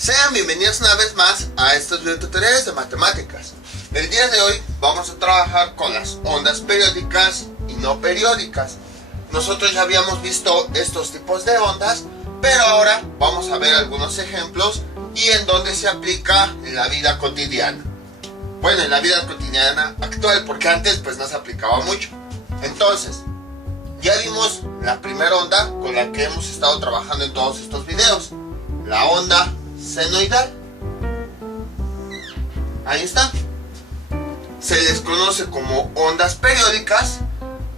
Sean bienvenidos una vez más a estos videotutoriales de matemáticas. El día de hoy vamos a trabajar con las ondas periódicas y no periódicas. Nosotros ya habíamos visto estos tipos de ondas, pero ahora vamos a ver algunos ejemplos y en dónde se aplica en la vida cotidiana. Bueno, en la vida cotidiana actual, porque antes pues no se aplicaba mucho. Entonces, ya vimos la primera onda con la que hemos estado trabajando en todos estos videos, la onda senoidal. Ahí está. Se les conoce como ondas periódicas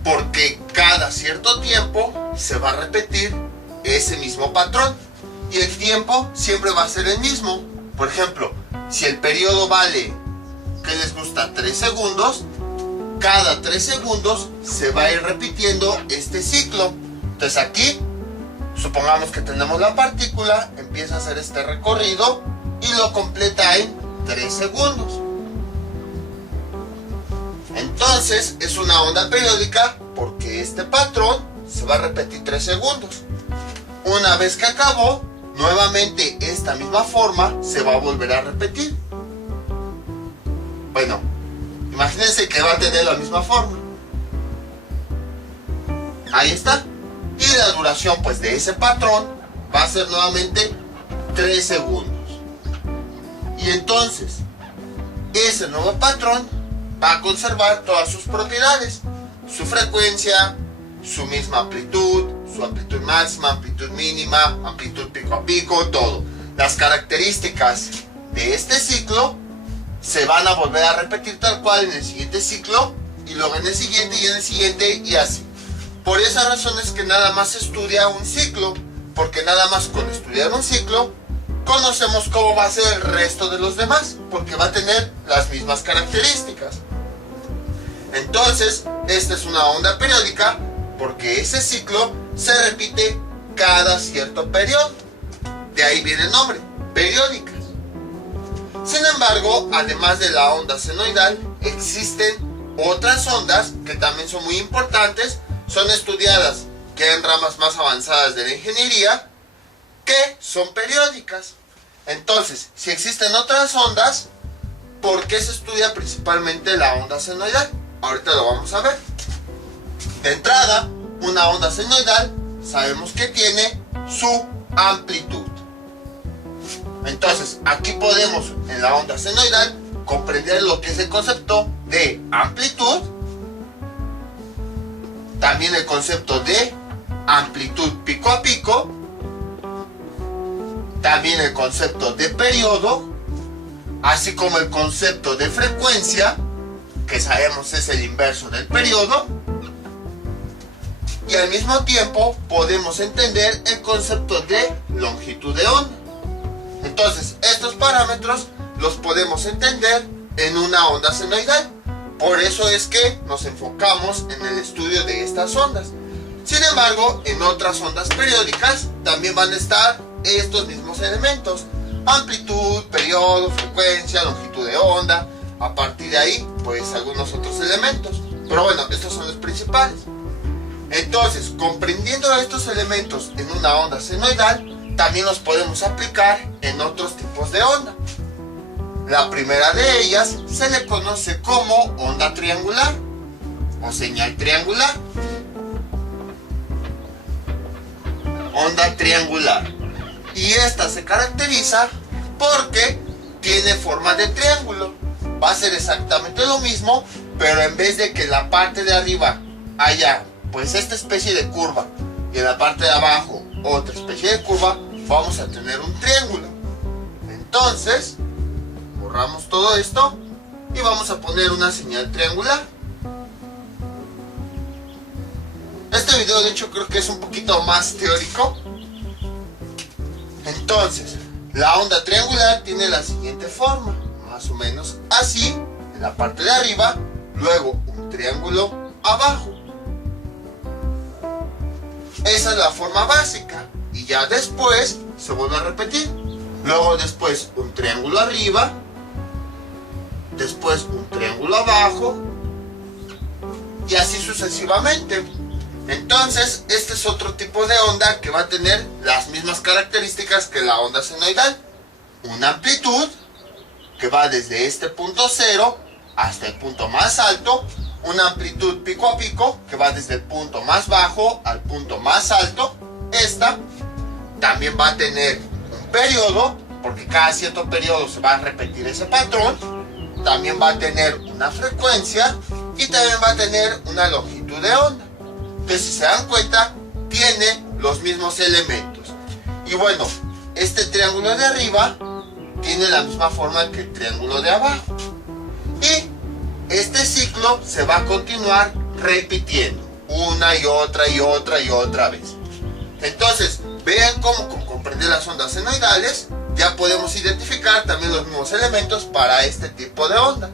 porque cada cierto tiempo se va a repetir ese mismo patrón y el tiempo siempre va a ser el mismo. Por ejemplo, si el periodo vale, ¿qué les gusta? 3 segundos. Cada 3 segundos se va a ir repitiendo este ciclo. Entonces aquí, supongamos que tenemos la partícula, empieza a hacer este recorrido y lo completa en 3 segundos. Entonces es una onda periódica porque este patrón se va a repetir 3 segundos. Una vez que acabó, nuevamente esta misma forma se va a volver a repetir. Bueno, imagínense que va a tener la misma forma. Ahí está. Y la duración pues de ese patrón va a ser nuevamente 3 segundos. Y entonces ese nuevo patrón va a conservar todas sus propiedades, su frecuencia, su misma amplitud, su amplitud máxima, amplitud mínima, amplitud pico a pico, todo. Las características de este ciclo se van a volver a repetir tal cual en el siguiente ciclo, y luego en el siguiente y en el siguiente y así. Por esa razón es que nada más se estudia un ciclo, porque nada más con estudiar un ciclo conocemos cómo va a ser el resto de los demás, porque va a tener las mismas características. Entonces, esta es una onda periódica porque ese ciclo se repite cada cierto periodo. De ahí viene el nombre, periódicas. Sin embargo, además de la onda senoidal, existen otras ondas que también son muy importantes, son estudiadas que en ramas más avanzadas de la ingeniería, que son periódicas. Entonces, si existen otras ondas, ¿por qué se estudia principalmente la onda senoidal? Ahorita lo vamos a ver. De entrada, una onda senoidal sabemos que tiene su amplitud. Entonces, aquí podemos en la onda senoidal comprender lo que es el concepto de amplitud, también el concepto de amplitud pico a pico, también el concepto de periodo, así como el concepto de frecuencia, que sabemos es el inverso del periodo, y al mismo tiempo podemos entender el concepto de longitud de onda. Entonces, estos parámetros los podemos entender en una onda senoidal. Por eso es que nos enfocamos en el estudio de estas ondas. Sin embargo, en otras ondas periódicas también van a estar estos mismos elementos: amplitud, periodo, frecuencia, longitud de onda. A partir de ahí, pues algunos otros elementos. Pero bueno, estos son los principales. Entonces, comprendiendo estos elementos en una onda senoidal, también los podemos aplicar en otros tipos de onda. La primera de ellas se le conoce como onda triangular o señal triangular. Onda triangular. Y esta se caracteriza porque tiene forma de triángulo. Va a ser exactamente lo mismo, pero en vez de que en la parte de arriba haya pues esta especie de curva y en la parte de abajo otra especie de curva, vamos a tener un triángulo. Entonces, borramos todo esto y vamos a poner una señal triangular. Este video de hecho creo que es un poquito más teórico. Entonces, la onda triangular tiene la siguiente forma, más o menos así, en la parte de arriba, luego un triángulo abajo. Esa es la forma básica y ya después se vuelve a repetir. Luego después un triángulo arriba, después un triángulo abajo y así sucesivamente. Entonces, este es otro tipo de onda que va a tener las mismas características que la onda senoidal. una amplitud que va desde este punto 0 hasta el punto más alto, una amplitud pico a pico que va desde el punto más bajo al punto más alto. Esta también va a tener un periodo, porque cada cierto periodo se va a repetir ese patrón. También va a tener una frecuencia y también va a tener una longitud de onda. Entonces, si se dan cuenta, tiene los mismos elementos. Y bueno, este triángulo de arriba tiene la misma forma que el triángulo de abajo. Y este ciclo se va a continuar repitiendo una y otra y otra y otra vez. Entonces, vean cómo con comprender las ondas senoidales ya podemos identificar también los mismos elementos para este tipo de onda,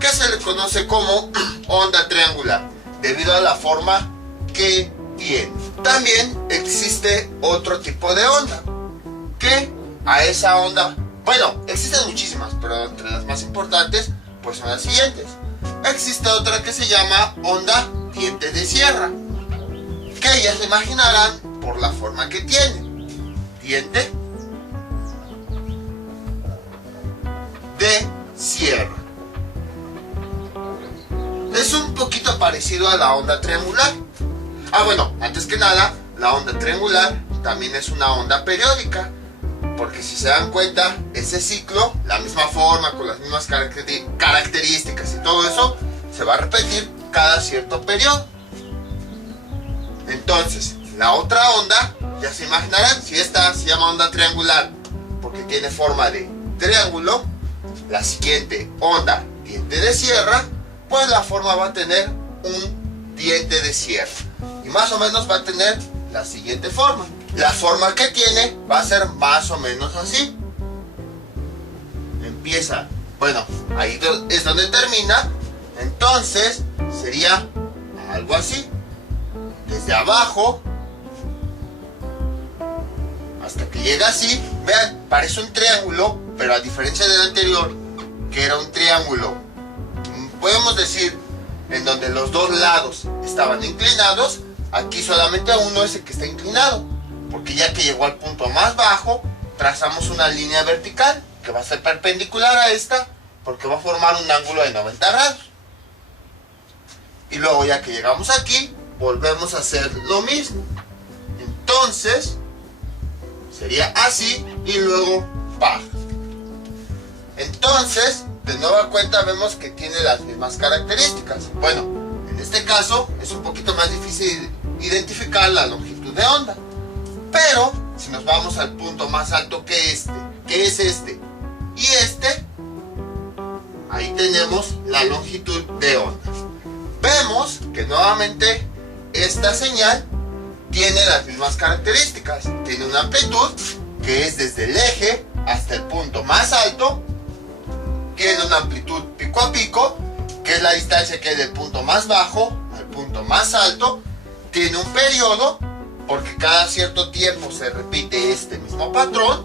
que se le conoce como onda triangular, debido a la forma que tiene. También existe otro tipo de onda, que a esa onda, bueno, existen muchísimas, pero entre las más importantes pues son las siguientes. Existe otra que se llama onda diente de sierra, que ya se imaginarán por la forma que tiene. Diente de sierra. Es un poquito parecido a la onda triangular. Bueno, antes que nada, la onda triangular también es una onda periódica, porque si se dan cuenta, ese ciclo, la misma forma, con las mismas características y todo eso, se va a repetir cada cierto periodo. Entonces, la otra onda, ya se imaginarán, si esta se llama onda triangular porque tiene forma de triángulo, la siguiente onda diente de sierra, pues la forma va a tener un diente de sierra. Y más o menos va a tener la siguiente forma. La forma que tiene va a ser más o menos así. Empieza, bueno, ahí es donde termina. Entonces sería algo así. Desde abajo hasta que llega así. Vean, parece un triángulo, pero a diferencia del anterior, que era un triángulo, podemos decir, en donde los dos lados estaban inclinados, aquí solamente uno es el que está inclinado, porque ya que llegó al punto más bajo, trazamos una línea vertical que va a ser perpendicular a esta, porque va a formar un ángulo de 90 grados. Y luego, ya que llegamos aquí, volvemos a hacer lo mismo. Entonces sería así y luego baja. Entonces, de nueva cuenta, vemos que tiene las mismas características. Bueno, en este caso es un poquito más difícil identificar la longitud de onda, pero si nos vamos al punto más alto que es este y este, ahí tenemos la longitud de onda. Vemos que nuevamente esta señal tiene las mismas características. Tiene una amplitud que es desde el eje hasta el punto más alto. Tiene una amplitud pico a pico, que es la distancia que hay del punto más bajo al punto más alto. Tiene un periodo, porque cada cierto tiempo se repite este mismo patrón.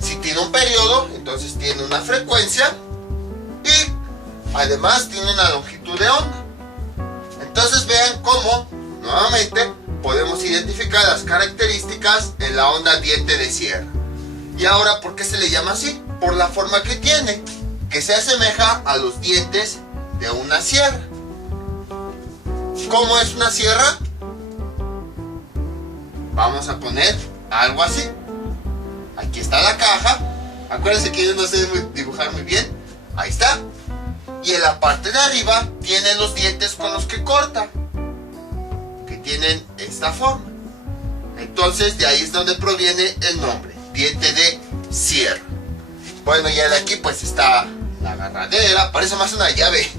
Si tiene un periodo, entonces tiene una frecuencia y además tiene una longitud de onda. Entonces vean cómo nuevamente podemos identificar las características en la onda diente de sierra. Y ahora, ¿por qué se le llama así? Por la forma que tiene, que se asemeja a los dientes de una sierra. ¿Cómo es una sierra? Vamos a poner algo así. Aquí está la caja. Acuérdense que yo no sé dibujar muy bien. Ahí está. Y en la parte de arriba tiene los dientes con los que corta, que tienen esta forma. Entonces de ahí es donde proviene el nombre, diente de sierra. Bueno, ya de aquí pues está la agarradera, parece más una llave,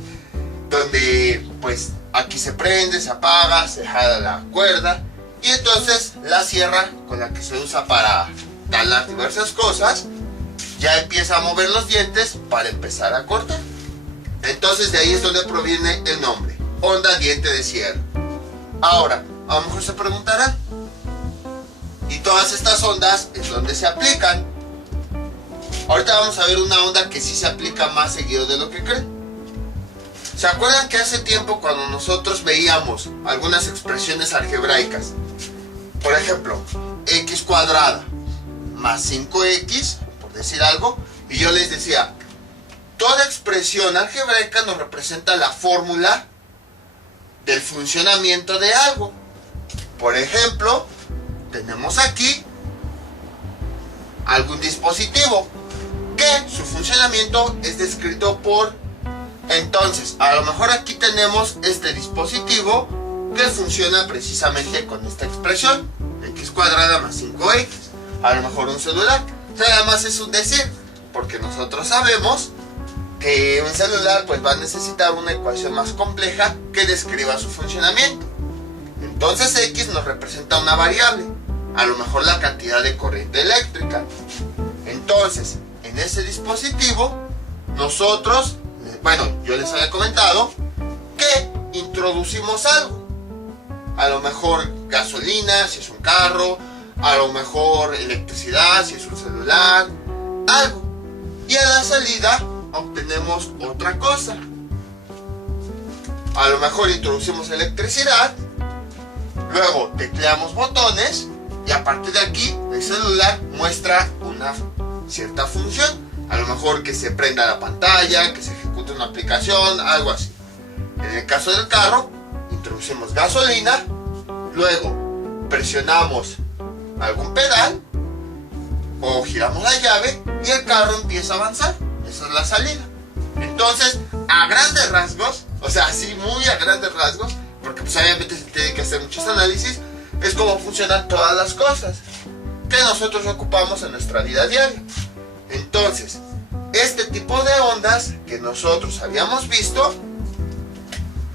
donde pues aquí se prende, se apaga, se jala la cuerda, y entonces la sierra con la que se usa para talar diversas cosas, ya empieza a mover los dientes para empezar a cortar. Entonces de ahí es donde proviene el nombre, onda diente de sierra. Ahora, a lo mejor se preguntarán, ¿y todas estas ondas en dónde se aplican? Ahorita vamos a ver una onda que sí se aplica más seguido de lo que creen. ¿Se acuerdan que hace tiempo, cuando nosotros veíamos algunas expresiones algebraicas, por ejemplo, x² más 5x por decir algo, y yo les decía, toda expresión algebraica nos representa la fórmula del funcionamiento de algo. Por ejemplo, tenemos aquí algún dispositivo que su funcionamiento es descrito por... Entonces, a lo mejor aquí tenemos este dispositivo que funciona precisamente con esta expresión, x cuadrada más 5x. A lo mejor un celular. O sea, además es un decir, porque nosotros sabemos que un celular pues va a necesitar una ecuación más compleja que describa su funcionamiento. Entonces x nos representa una variable, a lo mejor la cantidad de corriente eléctrica. Entonces, en ese dispositivo, nosotros, bueno, yo les había comentado que introducimos algo. A lo mejor gasolina, si es un carro, a lo mejor electricidad, si es un celular, algo. Y a la salida obtenemos otra cosa. A lo mejor introducimos electricidad, luego tecleamos botones y a partir de aquí el celular muestra una cierta función. A lo mejor que se prenda la pantalla, que se ejecute una aplicación, algo así. En el caso del carro, introducimos gasolina, luego presionamos algún pedal o giramos la llave y el carro empieza a avanzar. Esa es la salida. Entonces, a grandes rasgos, o sea, así muy a grandes rasgos, porque pues obviamente se tiene que hacer muchos análisis, es como funcionan todas las cosas que nosotros ocupamos en nuestra vida diaria. Entonces, este tipo de ondas que nosotros habíamos visto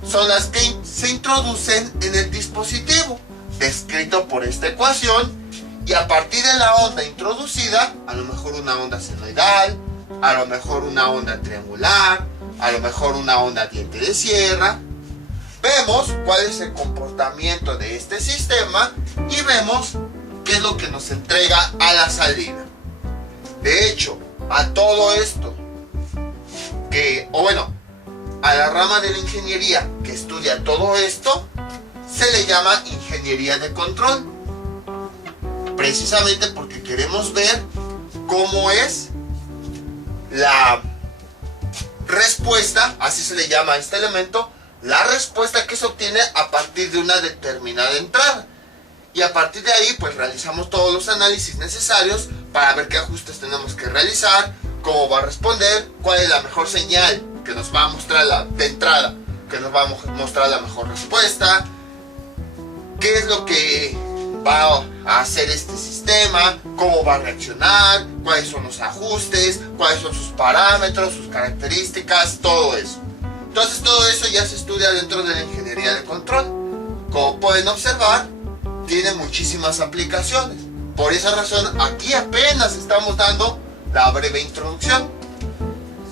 son las que se introducen en el dispositivo, descrito por esta ecuación, y a partir de la onda introducida, a lo mejor una onda senoidal, a lo mejor una onda triangular, a lo mejor una onda diente de sierra, vemos cuál es el comportamiento de este sistema y vemos qué es lo que nos entrega a la salida. De hecho, a todo esto, a la rama de la ingeniería que estudia todo esto, se le llama ingeniería de control. Precisamente porque queremos ver cómo es la respuesta, así se le llama a este elemento, la respuesta que se obtiene a partir de una determinada entrada. Y a partir de ahí, pues realizamos todos los análisis necesarios para ver qué ajustes tenemos que realizar, cómo va a responder, cuál es la mejor señal que nos va a mostrar de entrada, que nos va a mostrar la mejor respuesta, qué es lo que va a hacer este sistema, cómo va a reaccionar, cuáles son los ajustes, cuáles son sus parámetros, sus características, todo eso. Entonces todo eso ya se estudia dentro de la ingeniería de control. Como pueden observar, tiene muchísimas aplicaciones. Por esa razón, aquí apenas estamos dando la breve introducción.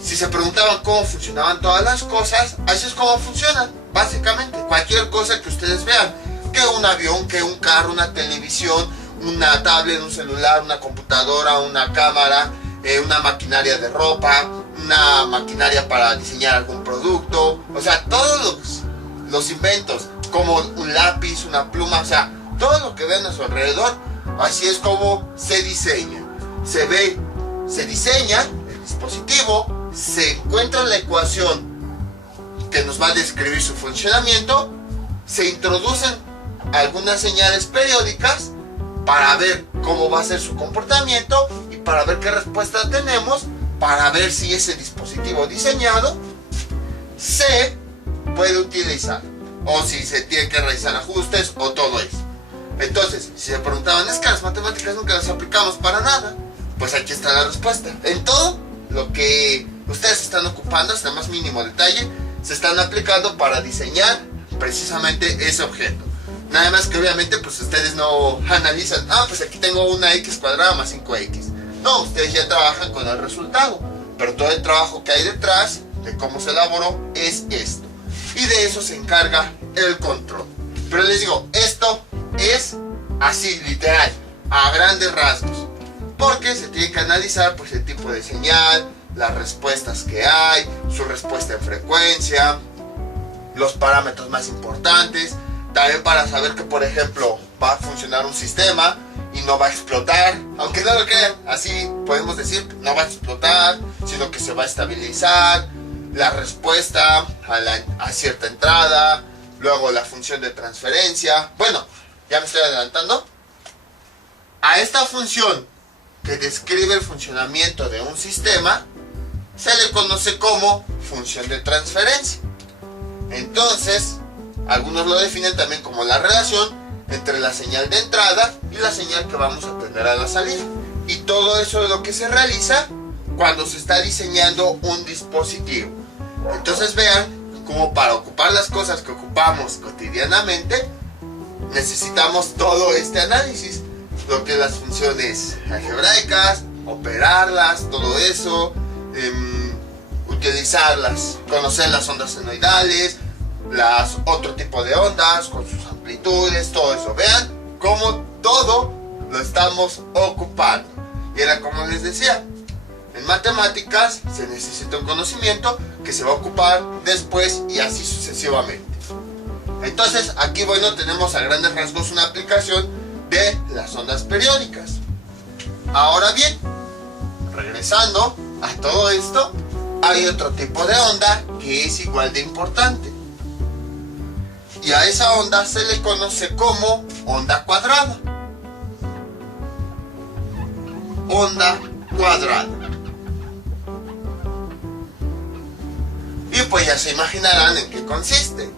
Si se preguntaban cómo funcionaban todas las cosas, así es como funcionan, básicamente. Cualquier cosa que ustedes vean, que un avión, que un carro, una televisión, una tablet, un celular, una computadora, una cámara, una maquinaria de ropa, una maquinaria para diseñar algún producto, o sea, todos los inventos, como un lápiz, una pluma, o sea, todo lo que ven a su alrededor, así es como se diseña. Se diseña el dispositivo, se encuentra la ecuación que nos va a describir su funcionamiento, se introducen algunas señales periódicas para ver cómo va a ser su comportamiento y para ver qué respuesta tenemos, para ver si ese dispositivo diseñado se puede utilizar o si se tiene que realizar ajustes o todo eso. Entonces, si se preguntaban, es que las matemáticas nunca las aplicamos para nada, pues aquí está la respuesta. En todo lo que ustedes están ocupando, hasta el más mínimo detalle, se están aplicando para diseñar precisamente ese objeto. Nada más que obviamente pues ustedes no analizan, pues aquí tengo una x cuadrada más 5x. No, ustedes ya trabajan con el resultado, pero todo el trabajo que hay detrás de cómo se elaboró es esto. Y de eso se encarga el control. Pero les digo, esto es así, literal, a grandes rasgos. Porque se tiene que analizar pues el tipo de señal, las respuestas que hay, su respuesta en frecuencia, los parámetros más importantes, También para saber que, por ejemplo, va a funcionar un sistema y no va a explotar. Aunque no lo crean, así podemos decir, no va a explotar, sino que se va a estabilizar. La respuesta a cierta entrada, luego la función de transferencia. Bueno, ya me estoy adelantando. A esta función que describe el funcionamiento de un sistema se le conoce como función de transferencia. Entonces, algunos lo definen también como la relación entre la señal de entrada y la señal que vamos a tener a la salida. Y todo eso es lo que se realiza cuando se está diseñando un dispositivo. Entonces vean cómo para ocupar las cosas que ocupamos cotidianamente necesitamos todo este análisis. Lo que es las funciones algebraicas, operarlas, todo eso, utilizarlas, conocer las ondas senoidales, otro tipo de ondas con sus amplitudes, todo eso. Vean cómo todo lo estamos ocupando. Y era como les decía, en matemáticas se necesita un conocimiento que se va a ocupar después y así sucesivamente. Entonces aquí, bueno, tenemos a grandes rasgos una aplicación de las ondas periódicas. Ahora bien, regresando a todo esto, hay otro tipo de onda que es igual de importante. Y a esa onda se le conoce como onda cuadrada. Onda cuadrada. Y pues ya se imaginarán en qué consiste.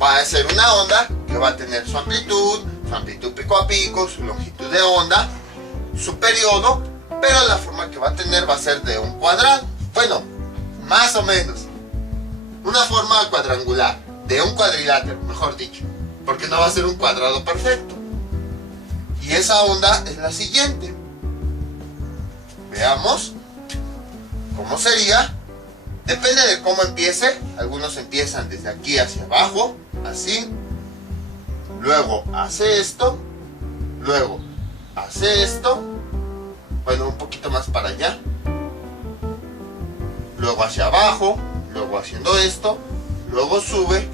Va a ser una onda que va a tener su amplitud pico a pico, su longitud de onda, su periodo, pero la forma que va a tener va a ser de un cuadrado. Bueno, más o menos. Una forma cuadrangular, de un cuadrilátero, mejor dicho, porque no va a ser un cuadrado perfecto. Y esa onda es la siguiente. Veamos cómo sería. Depende de cómo empiece. Algunos empiezan desde aquí hacia abajo, así. Luego hace esto. Luego hace esto. Bueno, un poquito más para allá. Luego hacia abajo. Luego haciendo esto. Luego sube.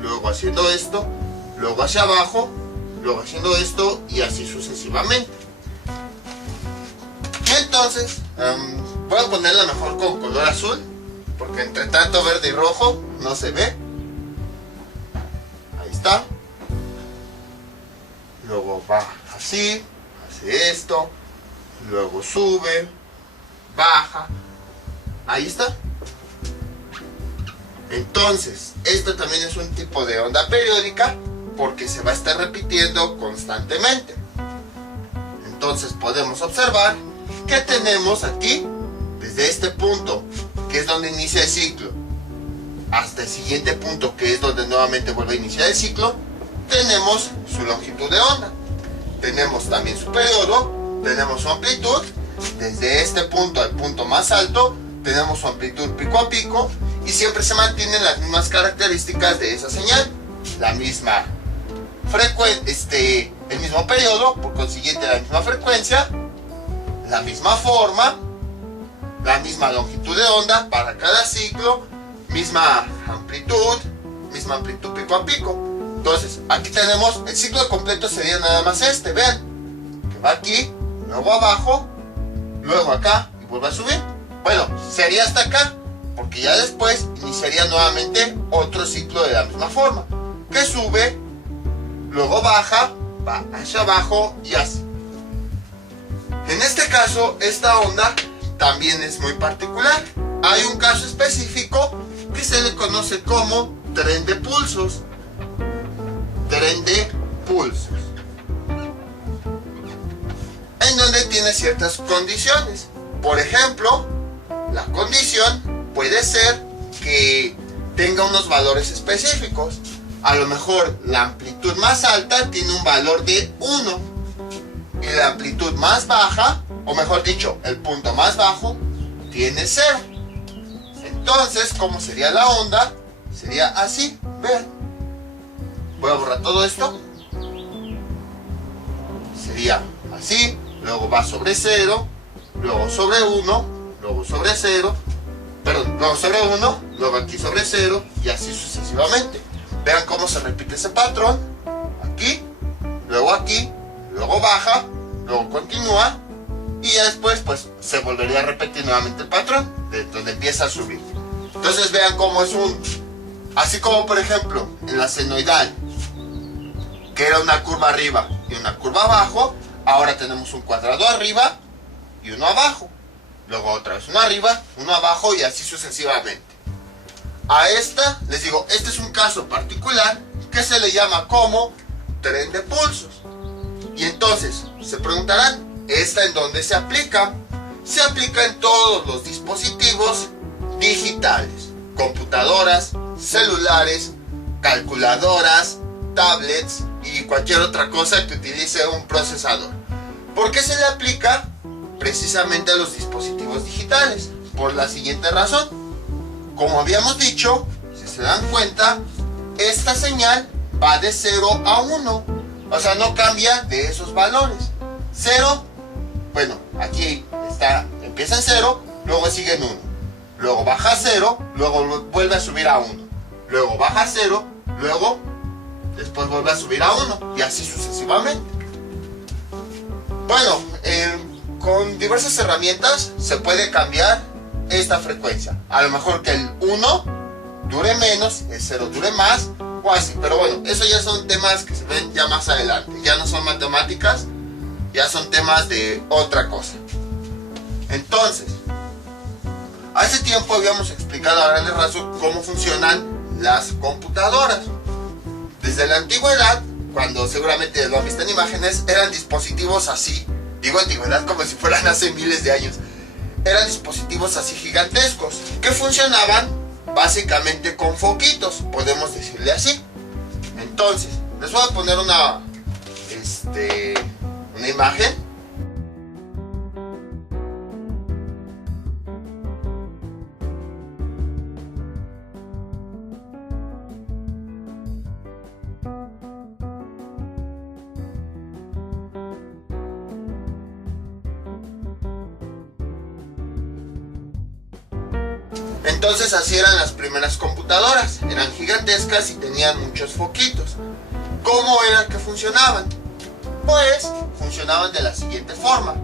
Luego haciendo esto. Luego hacia abajo. Luego haciendo esto. Y así sucesivamente. Y entonces voy a ponerla mejor con color azul, porque entre tanto verde y rojo no se ve. Ahí está. Luego va así, hace esto, luego sube, baja. Ahí está. Entonces, esto también es un tipo de onda periódica porque se va a estar repitiendo constantemente. Entonces podemos observar que tenemos aquí, desde este punto, que es donde inicia el ciclo, hasta el siguiente punto, que es donde nuevamente vuelve a iniciar el ciclo, tenemos su longitud de onda. Tenemos también su periodo, tenemos su amplitud. Desde este punto al punto más alto, tenemos su amplitud pico a pico, y siempre se mantienen las mismas características de esa señal. La misma frecuencia, el mismo periodo, por consiguiente la misma frecuencia, la misma forma, la misma longitud de onda para cada ciclo, misma amplitud pico a pico. Entonces, aquí tenemos el ciclo completo, sería nada más este, vean, que va aquí, luego abajo, luego acá y vuelve a subir. Bueno, sería hasta acá, porque ya después iniciaría nuevamente otro ciclo de la misma forma, que sube, luego baja, va hacia abajo y así. En este caso, esta onda también es muy particular. Hay un caso específico que se le conoce como tren de pulsos. Tren de pulsos. En donde tiene ciertas condiciones. Por ejemplo, la condición puede ser que tenga unos valores específicos. A lo mejor la amplitud más alta tiene un valor de 1 y la amplitud más baja, o mejor dicho, el punto más bajo, tiene 0. Entonces, ¿cómo sería la onda? Sería así, vean. Voy a borrar todo esto. Sería así, luego va sobre 0, luego sobre 1, luego sobre 0, perdón, luego sobre 1, luego aquí sobre 0 y así sucesivamente. Vean cómo se repite ese patrón. Aquí, luego baja, luego continúa. Y ya después pues se volvería a repetir nuevamente el patrón, de donde empieza a subir. Entonces vean cómo es así como por ejemplo en la senoidal, que era una curva arriba y una curva abajo, ahora tenemos un cuadrado arriba y uno abajo. Luego otra vez uno arriba, uno abajo y así sucesivamente. A esta, les digo, este es un caso particular que se le llama como tren de pulsos. Y entonces, se preguntarán, ¿esta en dónde se aplica? Se aplica en todos los dispositivos digitales, computadoras, celulares, calculadoras, tablets y cualquier otra cosa que utilice un procesador. ¿Por qué se le aplica? Precisamente a los dispositivos digitales, por la siguiente razón. Como habíamos dicho, si se dan cuenta, esta señal va de 0 a 1, o sea, no cambia de esos valores. 0, bueno, aquí empieza en 0, luego sigue en 1, luego baja a 0, luego vuelve a subir a 1, luego baja a 0, luego después vuelve a subir a 1 y así sucesivamente. Bueno, con diversas herramientas se puede cambiar esta frecuencia. A lo mejor que el 1 dure menos, el 0 dure más o así, pero bueno, eso ya son temas que se ven ya más adelante, ya no son matemáticas, ya son temas de otra cosa. Entonces, hace tiempo habíamos explicado a grandes rasgos cómo funcionan las computadoras. Desde la antigüedad, cuando seguramente lo han visto en imágenes, eran dispositivos así, digo antigüedad como si fueran hace miles de años, eran dispositivos así gigantescos, que funcionaban básicamente con foquitos, podemos decirle así. Entonces, les voy a poner una imagen. Entonces así eran las primeras computadoras, eran gigantescas y tenían muchos foquitos. ¿Cómo era que funcionaban? Pues funcionaban de la siguiente forma.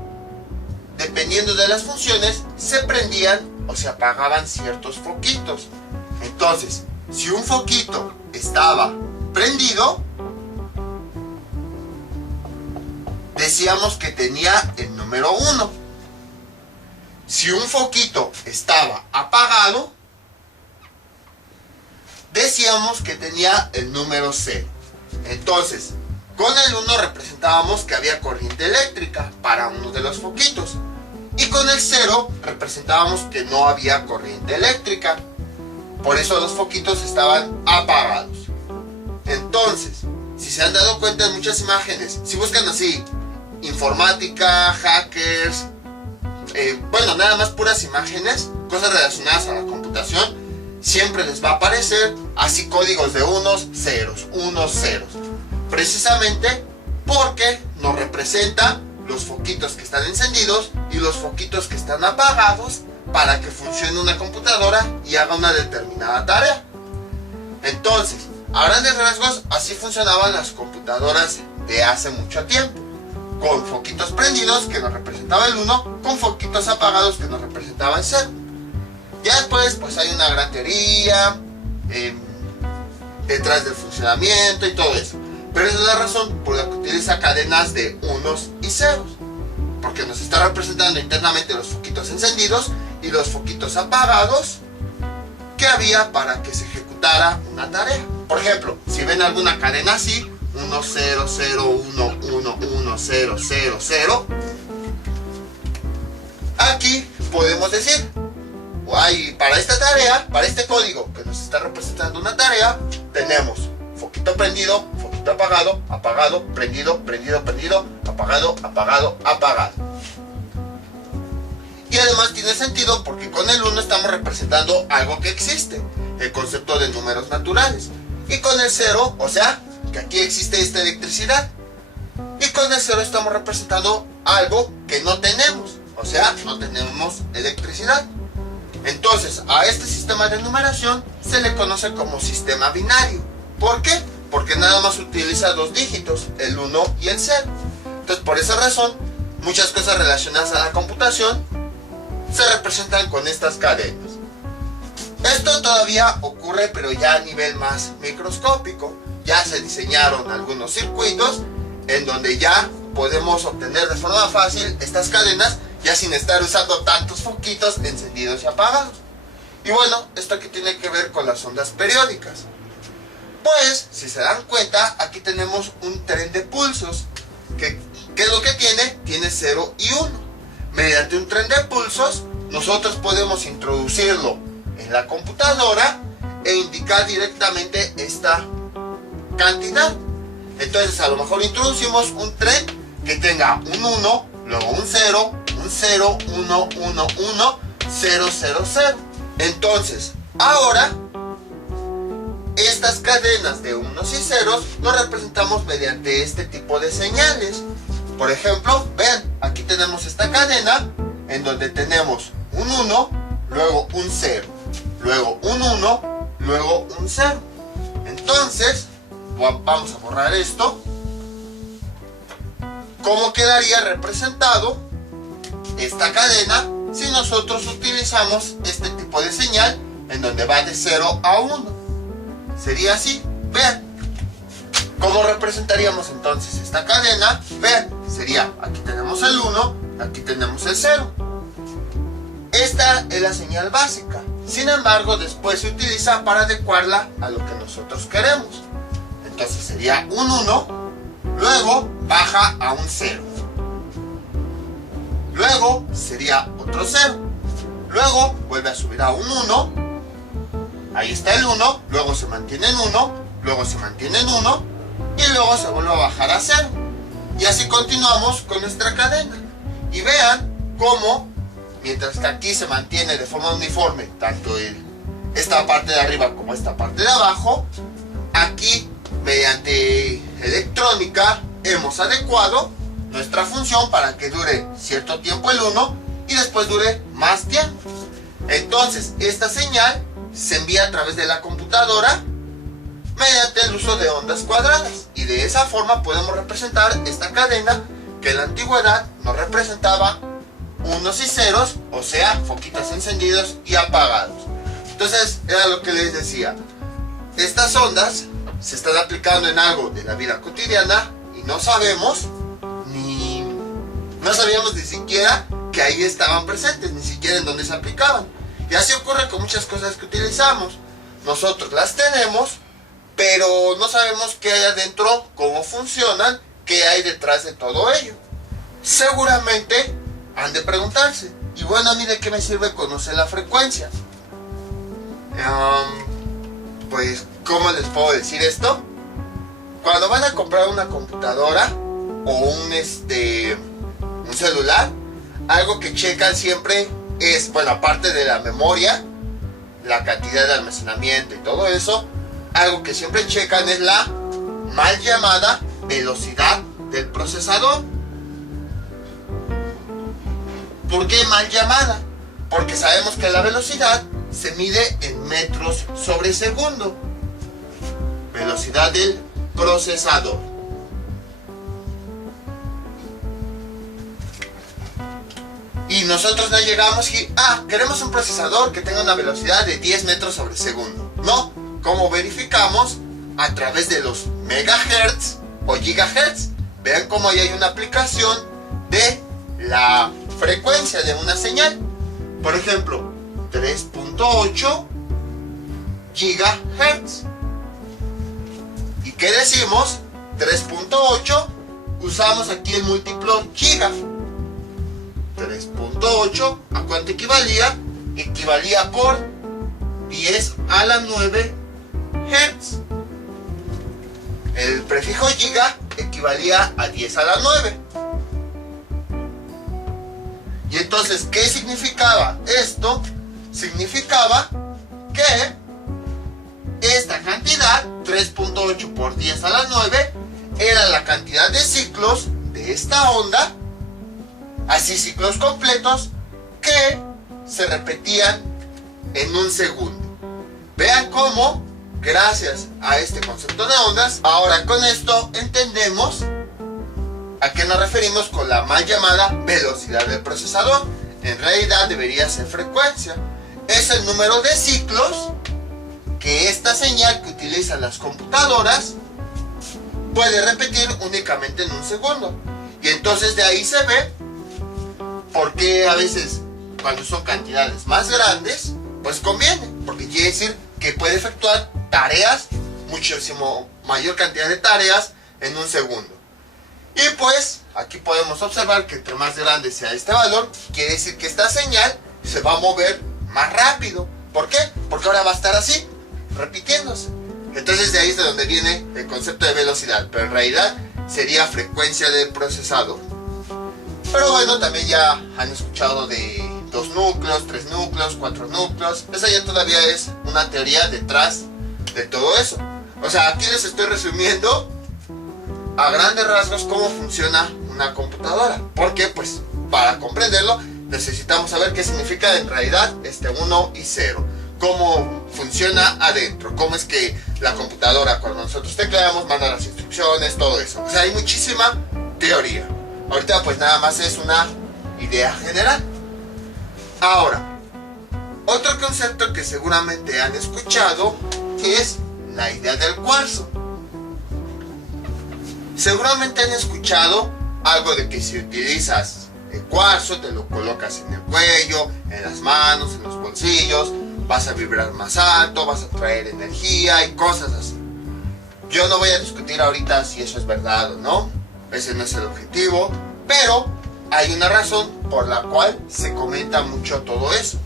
Dependiendo de las funciones, se prendían o se apagaban ciertos foquitos. Entonces, si un foquito estaba prendido, decíamos que tenía el número 1. Si un foquito estaba apagado, decíamos que tenía el número 0. Entonces, con el 1 representábamos que había corriente eléctrica para uno de los foquitos. Y con el 0 representábamos que no había corriente eléctrica. Por eso los foquitos estaban apagados. Entonces, si se han dado cuenta en muchas imágenes, si buscan así, informática, hackers, bueno, nada más puras imágenes, cosas relacionadas a la computación, siempre les va a aparecer así códigos de unos ceros, precisamente porque nos representa los foquitos que están encendidos y los foquitos que están apagados para que funcione una computadora y haga una determinada tarea. Entonces, a grandes rasgos, así funcionaban las computadoras de hace mucho tiempo, con foquitos prendidos que nos representaba el 1, con foquitos apagados que nos representaba el 0. Ya después pues hay una gran teoría detrás del funcionamiento y todo eso, pero esa es la razón por la que utiliza cadenas de unos y ceros, porque nos está representando internamente los foquitos encendidos y los foquitos apagados que había para que se ejecutara una tarea. Por ejemplo, si ven alguna cadena así, 1 0 0 1 1 1 0 0 0, aquí podemos decir, para esta tarea, para este código que nos está representando una tarea, tenemos foquito prendido, foquito apagado, apagado, prendido, prendido, prendido, apagado, apagado, apagado. Y además tiene sentido porque con el 1 estamos representando algo que existe, el concepto de números naturales. Y con el 0, o sea, que aquí existe esta electricidad. Y con el 0 estamos representando algo que no tenemos, o sea, no tenemos electricidad. Entonces, a este sistema de numeración se le conoce como sistema binario. ¿Por qué? Porque nada más utiliza dos dígitos, el 1 y el 0. Entonces, por esa razón, muchas cosas relacionadas a la computación se representan con estas cadenas. Esto todavía ocurre, pero ya a nivel más microscópico. Ya se diseñaron algunos circuitos en donde ya podemos obtener de forma fácil estas cadenas, ya sin estar usando tantos foquitos encendidos y apagados. Y bueno, esto aquí tiene que ver con las ondas periódicas. Pues, si se dan cuenta, aquí tenemos un tren de pulsos. ¿Qué es lo que tiene? Tiene 0 y 1. Mediante un tren de pulsos, nosotros podemos introducirlo en la computadora e indicar directamente esta cantidad. Entonces, a lo mejor introducimos un tren que tenga un 1, luego un 0, 1, 1, 1, 0, 0, 0. Entonces, ahora, estas cadenas de unos y ceros los representamos mediante este tipo de señales. Por ejemplo, vean, aquí tenemos esta cadena en donde tenemos un 1, luego un 0, luego un 1, luego un 0. Entonces, vamos a borrar esto. ¿Cómo quedaría representado esta cadena si nosotros utilizamos este tipo de señal en donde va de 0 a 1? Sería así, vean. ¿Cómo representaríamos entonces esta cadena? Vean, sería, aquí tenemos el 1, aquí tenemos el 0. Esta es la señal básica. Sin embargo, después se utiliza para adecuarla a lo que nosotros queremos. Entonces sería un 1, luego baja a un 0. Luego sería otro 0. Luego vuelve a subir a un 1. Ahí está el 1, luego se mantiene en 1, luego se mantiene en 1 y luego se vuelve a bajar a 0. Y así continuamos con nuestra cadena. Y vean cómo, mientras que aquí se mantiene de forma uniforme tanto esta parte de arriba como esta parte de abajo, aquí mediante electrónica hemos adecuado nuestra función para que dure cierto tiempo el 1 y después dure más tiempo. Entonces esta señal se envía a través de la computadora mediante el uso de ondas cuadradas, y de esa forma podemos representar esta cadena que en la antigüedad nos representaba unos y ceros, o sea, foquitos encendidos y apagados. Entonces era lo que les decía, estas ondas se están aplicando en algo de la vida cotidiana y no sabíamos ni siquiera que ahí estaban presentes, ni siquiera en dónde se aplicaban. Y así ocurre con muchas cosas que utilizamos. Nosotros las tenemos, pero no sabemos qué hay adentro, cómo funcionan, qué hay detrás de todo ello. Seguramente han de preguntarse, y bueno, a mí de qué me sirve conocer la frecuencia. Pues, ¿cómo les puedo decir esto? Cuando van a comprar una computadora o un celular, algo que checan siempre es, bueno, aparte de la memoria, la cantidad de almacenamiento y todo eso, algo que siempre checan es la mal llamada velocidad del procesador. ¿Por qué mal llamada? Porque sabemos que la velocidad se mide en metros sobre segundo. Velocidad del procesador. Y nosotros no llegamos y, queremos un procesador que tenga una velocidad de 10 metros sobre segundo. No, ¿cómo verificamos? A través de los megahertz o gigahertz. Vean cómo ahí hay una aplicación de la frecuencia de una señal. Por ejemplo, 3.8 gigahertz. ¿Y qué decimos? 3.8, usamos aquí el múltiplo giga. 3.8, ¿a cuánto equivalía? Equivalía por 10 a la 9 Hz. El prefijo giga equivalía a 10 a la 9. Y entonces, ¿qué significaba esto? Significaba que esta cantidad, 3.8 por 10 a la 9, era la cantidad de ciclos de esta onda, así ciclos completos, que se repetían en un segundo. Vean cómo gracias a este concepto de ondas, ahora con esto entendemos a qué nos referimos con la mal llamada velocidad del procesador. En realidad debería ser frecuencia. Es el número de ciclos que esta señal que utilizan las computadoras puede repetir únicamente en un segundo. Y entonces de ahí se ve por qué a veces cuando son cantidades más grandes, pues conviene, porque quiere decir que puede efectuar tareas, muchísimo mayor cantidad de tareas en un segundo. Y pues aquí podemos observar que entre más grande sea este valor, quiere decir que esta señal se va a mover más rápido. ¿Por qué? Porque ahora va a estar así, repitiéndose. Entonces de ahí es de donde viene el concepto de velocidad, pero en realidad sería frecuencia del procesador. Pero bueno, también ya han escuchado de 2 núcleos, 3 núcleos, 4 núcleos. Esa ya todavía es una teoría detrás de todo eso. O sea, aquí les estoy resumiendo a grandes rasgos cómo funciona una computadora. Porque pues para comprenderlo necesitamos saber qué significa en realidad este 1 y 0. Cómo funciona adentro, cómo es que la computadora cuando nosotros tecleamos manda las instrucciones, todo eso. O sea, hay muchísima teoría. Ahorita pues nada más es una idea general. Ahora, otro concepto que seguramente han escuchado es la idea del cuarzo. Seguramente han escuchado algo de que si utilizas el cuarzo te lo colocas en el cuello, en las manos, en los bolsillos, vas a vibrar más alto, vas a traer energía y cosas así. Yo no voy a discutir ahorita si eso es verdad o no, ese no es el objetivo, pero hay una razón por la cual se comenta mucho todo eso.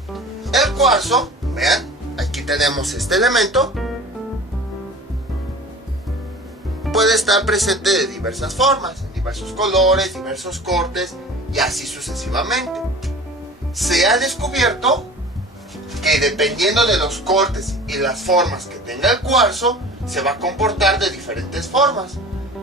El cuarzo, vean, aquí tenemos este elemento, puede estar presente de diversas formas, en diversos colores, diversos cortes y así sucesivamente. Se ha descubierto que dependiendo de los cortes y las formas que tenga el cuarzo, se va a comportar de diferentes formas.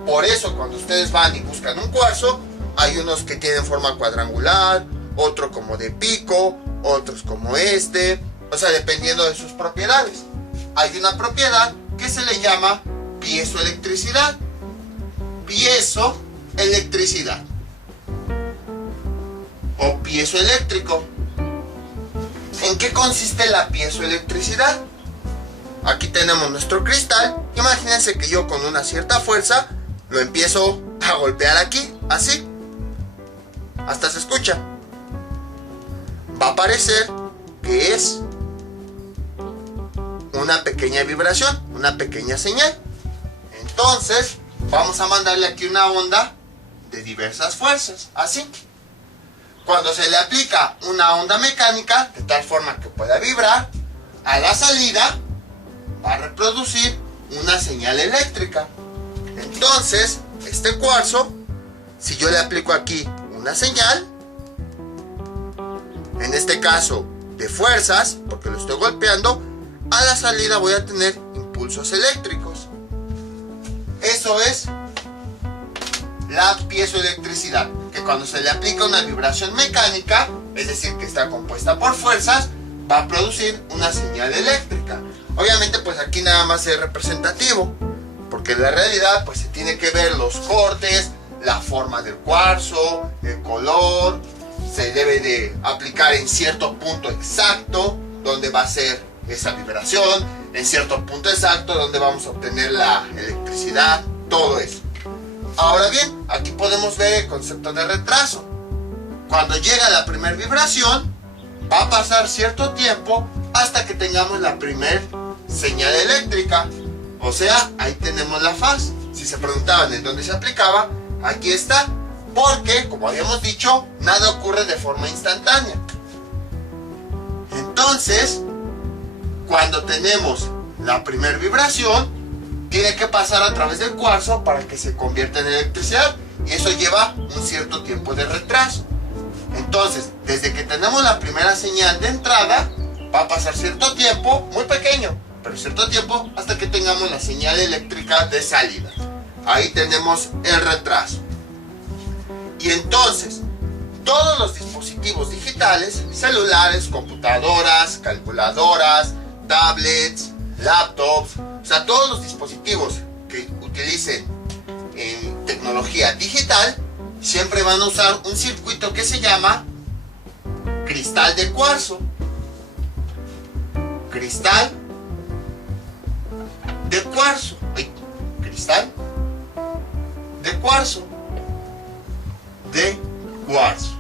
Por eso cuando ustedes van y buscan un cuarzo, hay unos que tienen forma cuadrangular, otro como de pico, otros como este, o sea, dependiendo de sus propiedades. Hay una propiedad que se le llama piezoelectricidad. Piezoelectricidad o piezoeléctrico. ¿En qué consiste la piezoelectricidad? Aquí tenemos nuestro cristal. Imagínense que yo con una cierta fuerza lo empiezo a golpear aquí, así. Hasta se escucha. Va a parecer que es una pequeña vibración, una pequeña señal. Entonces, vamos a mandarle aquí una onda de diversas fuerzas, así. Cuando se le aplica una onda mecánica, de tal forma que pueda vibrar, a la salida va a reproducir una señal eléctrica. Entonces, este cuarzo, si yo le aplico aquí una señal, en este caso de fuerzas, porque lo estoy golpeando, a la salida voy a tener impulsos eléctricos. Eso es la piezoelectricidad, que cuando se le aplica una vibración mecánica, es decir, que está compuesta por fuerzas, va a producir una señal eléctrica. Obviamente pues aquí nada más es representativo, porque en la realidad pues se tiene que ver los cortes, la forma del cuarzo, el color, se debe de aplicar en cierto punto exacto donde va a ser esa vibración, en cierto punto exacto donde vamos a obtener la electricidad, todo eso. Ahora bien, aquí podemos ver el concepto de retraso. Cuando llega la primera vibración, va a pasar cierto tiempo hasta que tengamos la primera señal eléctrica. O sea, ahí tenemos la faz. Si se preguntaban en dónde se aplicaba, aquí está. Porque, como habíamos dicho, nada ocurre de forma instantánea. Entonces, cuando tenemos la primera vibración, tiene que pasar a través del cuarzo para que se convierta en electricidad. Y eso lleva un cierto tiempo de retraso. Entonces, desde que tenemos la primera señal de entrada, va a pasar cierto tiempo, muy pequeño, pero cierto tiempo, hasta que tengamos la señal eléctrica de salida. Ahí tenemos el retraso. Y entonces, todos los dispositivos digitales, celulares, computadoras, calculadoras, tablets, laptops, o sea, todos los dispositivos que utilicen en tecnología digital, siempre van a usar un circuito que se llama cristal de cuarzo. Cristal de cuarzo. Cristal de cuarzo. De cuarzo.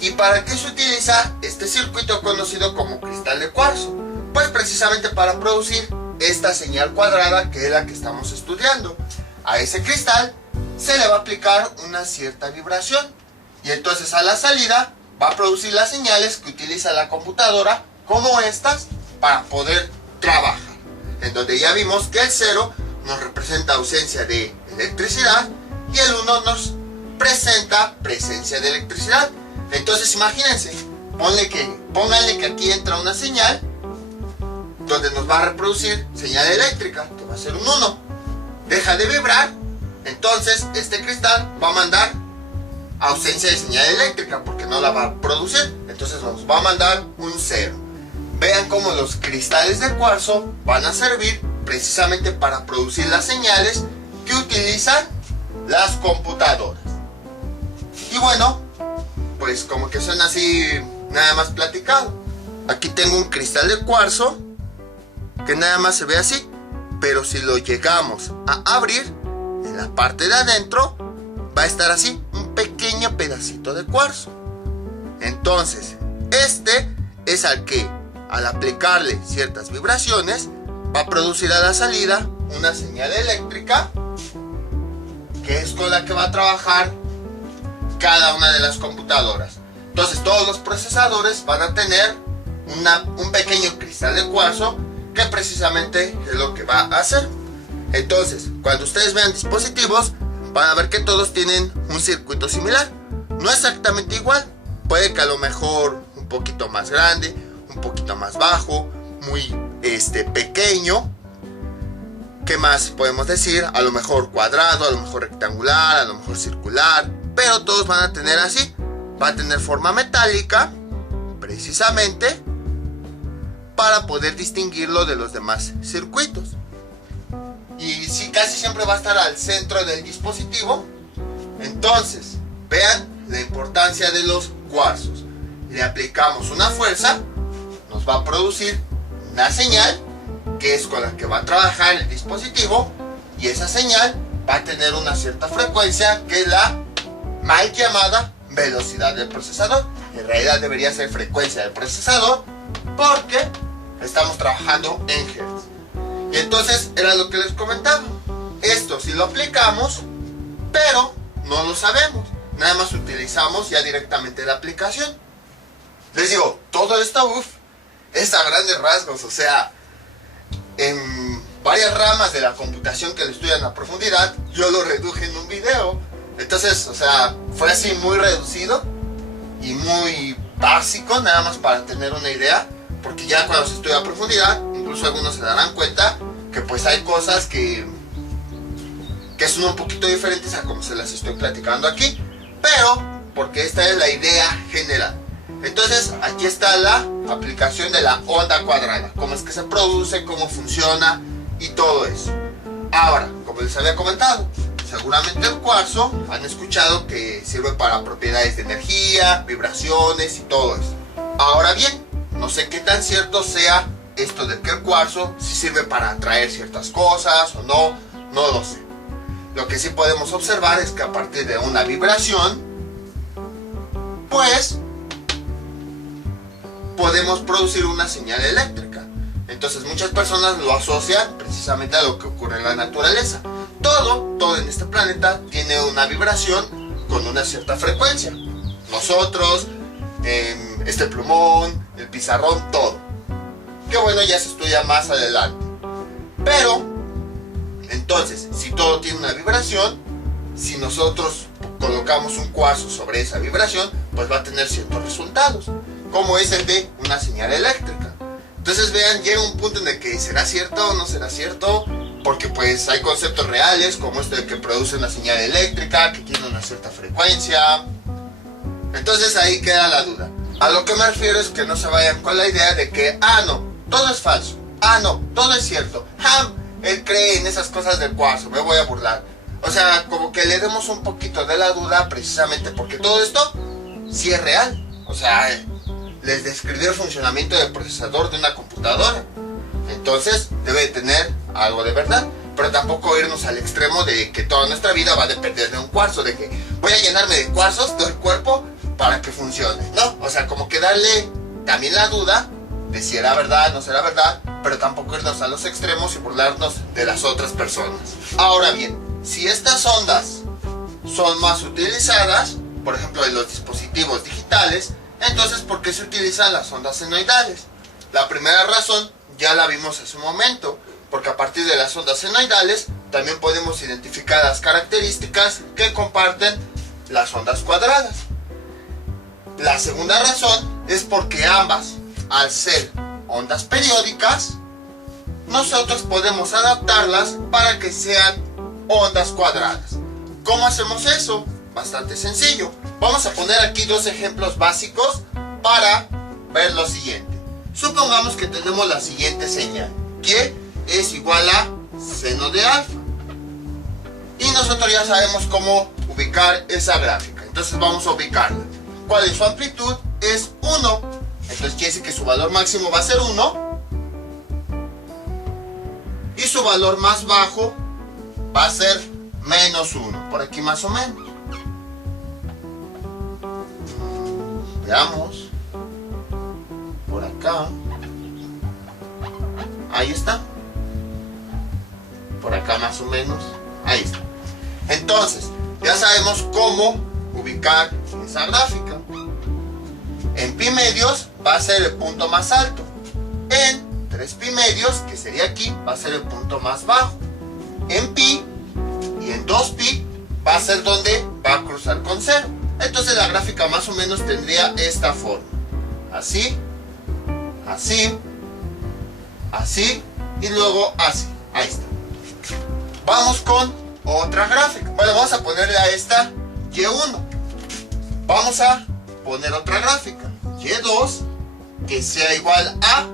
¿Y para qué se utiliza este circuito conocido como cristal de cuarzo? Pues precisamente para producir esta señal cuadrada, que es la que estamos estudiando. A ese cristal se le va a aplicar una cierta vibración y entonces a la salida va a producir las señales que utiliza la computadora, como estas, para poder trabajar. En donde ya vimos que el 0 nos representa ausencia de electricidad y el 1 nos presenta presencia de electricidad. Entonces imagínense, pónganle que aquí entra una señal donde nos va a reproducir señal eléctrica, que va a ser un 1. Deja de vibrar, entonces este cristal va a mandar ausencia de señal eléctrica porque no la va a producir, entonces nos va a mandar un 0. Vean cómo los cristales de cuarzo van a servir precisamente para producir las señales que utilizan las computadoras. Y bueno, pues como que suena así nada más platicado. Aquí tengo un cristal de cuarzo que nada más se ve así, pero si lo llegamos a abrir, en la parte de adentro va a estar así, un pequeño pedacito de cuarzo. Entonces, este es al que, al aplicarle ciertas vibraciones, va a producir a la salida una señal eléctrica, que es con la que va a trabajar cada una de las computadoras. Entonces todos los procesadores van a tener un pequeño cristal de cuarzo, que precisamente es lo que va a hacer. Entonces, cuando ustedes vean dispositivos, van a ver que todos tienen un circuito similar. No exactamente igual, puede que a lo mejor un poquito más grande, un poquito más bajo, muy pequeño. ¿Qué más podemos decir? A lo mejor cuadrado, a lo mejor rectangular, a lo mejor circular, pero todos van a tener así. Va a tener forma metálica, precisamente para poder distinguirlo de los demás circuitos. Y si casi siempre va a estar al centro del dispositivo. Entonces, vean la importancia de los cuarzos. Le aplicamos una fuerza, nos va a producir una señal, que es con la que va a trabajar el dispositivo, y esa señal va a tener una cierta frecuencia, que es la mal llamada velocidad del procesador. En realidad debería ser frecuencia del procesador, porque estamos trabajando en Hertz. Y entonces era lo que les comentaba. Esto sí lo aplicamos, pero no lo sabemos. Nada más utilizamos ya directamente la aplicación. Les digo, todo esto es a grandes rasgos. O sea, en varias ramas de la computación que lo estudian a profundidad, yo lo reduje en un video. Entonces, o sea, fue así muy reducido y muy básico, nada más para tener una idea. Porque ya cuando se estudia a profundidad, incluso algunos se darán cuenta que pues hay cosas que son un poquito diferentes a como se las estoy platicando aquí. Pero, porque esta es la idea general. Entonces, aquí está la aplicación de la onda cuadrada. Cómo es que se produce, cómo funciona y todo eso. Ahora, como les había comentado, seguramente el cuarzo han escuchado que sirve para propiedades de energía, vibraciones y todo eso. Ahora bien, no sé qué tan cierto sea esto de que el cuarzo sí sirve para atraer ciertas cosas o no, no lo sé. Lo que sí podemos observar es que a partir de una vibración, pues podemos producir una señal eléctrica. Entonces muchas personas lo asocian precisamente a lo que ocurre en la naturaleza. Todo en este planeta tiene una vibración con una cierta frecuencia. Nosotros, este plumón, el pizarrón, todo. Que bueno, ya se estudia más adelante. Pero, entonces, si todo tiene una vibración, si nosotros colocamos un cuarzo sobre esa vibración, pues va a tener ciertos resultados, como es el de una señal eléctrica. Entonces vean, llega un punto en el que será cierto o no será cierto, porque pues hay conceptos reales, como esto de que produce una señal eléctrica, que tiene una cierta frecuencia. Entonces ahí queda la duda. A lo que me refiero es que no se vayan con la idea de que, no, todo es falso. Ah, no, todo es cierto. Él cree en esas cosas del cuarzo, me voy a burlar. O sea, como que le demos un poquito de la duda precisamente porque todo esto sí es real. O sea, les describió el funcionamiento del procesador de una computadora. Entonces, debe tener algo de verdad. Pero tampoco irnos al extremo de que toda nuestra vida va a depender de un cuarzo. De que voy a llenarme de cuarzos todo el cuerpo para que funcione, ¿no? O sea, como que darle también la duda de si era verdad, no será verdad, pero tampoco irnos a los extremos y burlarnos de las otras personas. Ahora bien, si estas ondas son más utilizadas, por ejemplo en los dispositivos digitales, entonces ¿por qué se utilizan las ondas senoidales? La primera razón ya la vimos hace un momento, porque a partir de las ondas senoidales también podemos identificar las características que comparten las ondas cuadradas. La segunda razón es porque ambas, al ser ondas periódicas, nosotros podemos adaptarlas para que sean ondas cuadradas. ¿Cómo hacemos eso? Bastante sencillo. Vamos a poner aquí dos ejemplos básicos para ver lo siguiente. Supongamos que tenemos la siguiente señal, que es igual a seno de alfa. Y nosotros ya sabemos cómo ubicar esa gráfica. Entonces vamos a ubicarla. ¿Cuál es su amplitud? Es 1. Entonces quiere decir que su valor máximo va a ser 1. Y su valor más bajo va a ser menos 1. Por aquí más o menos. Veamos. Por acá. Ahí está. Por acá más o menos. Ahí está. Entonces, ya sabemos cómo ubicar esa gráfica. En pi medios va a ser el punto más alto. En 3 pi medios, que sería aquí, va a ser el punto más bajo. En pi y en 2 pi va a ser donde va a cruzar con 0. Entonces la gráfica más o menos tendría esta forma. Así, así, así y luego así. Ahí está. Vamos con otra gráfica. Bueno, vamos a ponerle a esta Y1. Vamos a poner otra gráfica. Y2 que sea igual a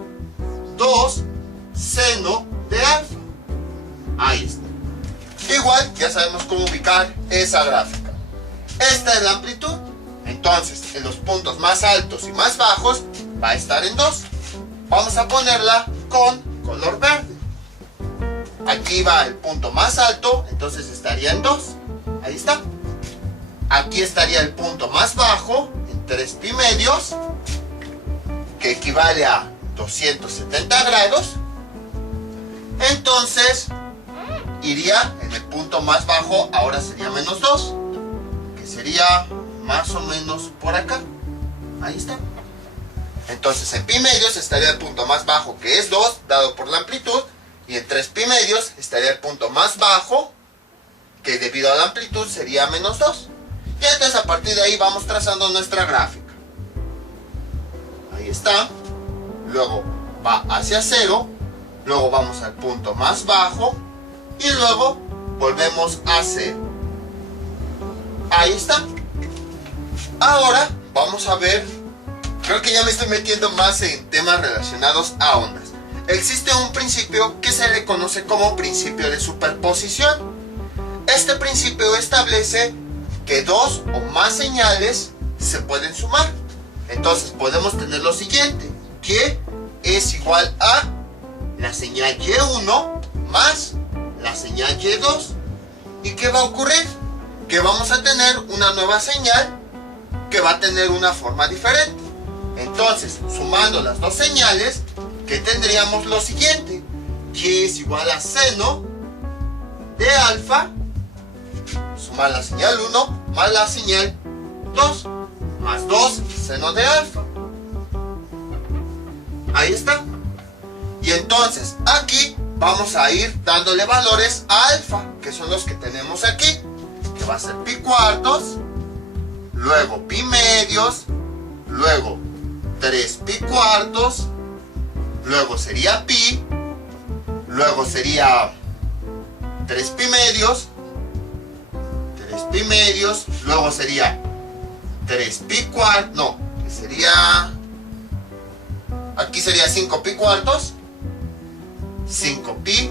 2 seno de alfa. Ahí está. Igual ya sabemos cómo ubicar esa gráfica. Esta es la amplitud. Entonces en los puntos más altos y más bajos va a estar en 2. Vamos a ponerla con color verde. Aquí va el punto más alto, entonces estaría en 2. Ahí está. Aquí estaría el punto más bajo, en 3 pi medios, que equivale a 270 grados. Entonces, iría en el punto más bajo, ahora sería menos 2, que sería más o menos por acá. Ahí está. Entonces, en pi medios estaría el punto más bajo, que es 2, dado por la amplitud. Y en 3 pi medios estaría el punto más bajo, que debido a la amplitud sería menos 2. Y entonces a partir de ahí vamos trazando nuestra gráfica. Ahí está. Luego va hacia 0. Luego vamos al punto más bajo. Y luego volvemos a 0. Ahí está. Ahora vamos a ver. Creo que ya me estoy metiendo más en temas relacionados a ondas. Existe un principio que se le conoce como principio de superposición. Este principio establece que dos o más señales se pueden sumar. Entonces podemos tener lo siguiente, que es igual a la señal Y1 más la señal Y2. ¿Y qué va a ocurrir? Que vamos a tener una nueva señal que va a tener una forma diferente. Entonces, sumando las dos señales, que tendríamos lo siguiente, y es igual a seno de alfa, sumar la señal 1 más la señal 2, más 2 seno de alfa. Ahí está. Y entonces aquí vamos a ir dándole valores a alfa, que son los que tenemos aquí, que va a ser pi cuartos, luego pi medios, luego 3 pi cuartos, luego sería pi, luego sería 3 pi medios, luego sería 3 pi cuartos, no, que sería Aquí sería 5 pi cuartos, 5 pi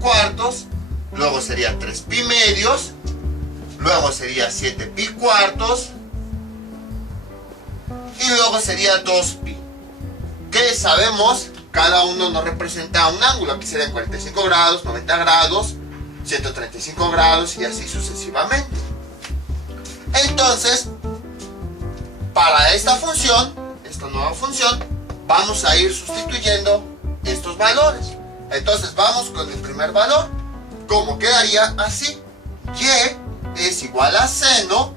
cuartos, luego sería 3 pi medios, luego sería 7 pi cuartos y luego sería 2 pi. Que sabemos, cada uno nos representa un ángulo. Aquí serían 45 grados, 90 grados, 135 grados y así sucesivamente. Entonces, para esta función, esta nueva función, vamos a ir sustituyendo estos valores. Entonces vamos con el primer valor. ¿Cómo quedaría? Así. Y es igual a seno